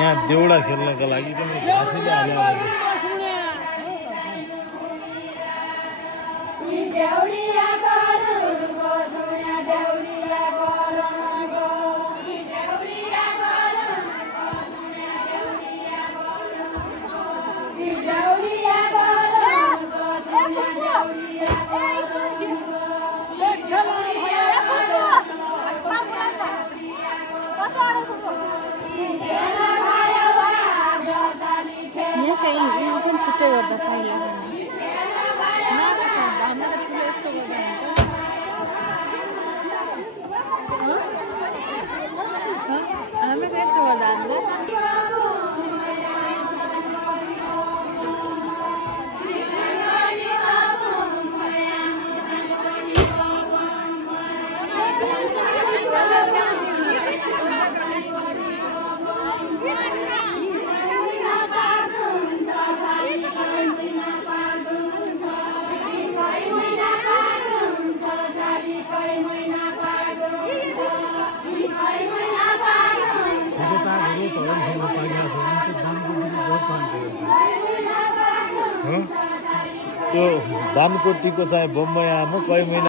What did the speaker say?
यहाँ देउडा खेल्नको लागि पनि घाँसैले हाल्यो। यो पनि छुट्टै गर्दा पहिला हाम्रो त ठुलो यस्तो गर्दा हाम्रो त यस्तो गर्दा त्यो दामकोटीको चाहिँ बम्बई आमा कहीँ महिना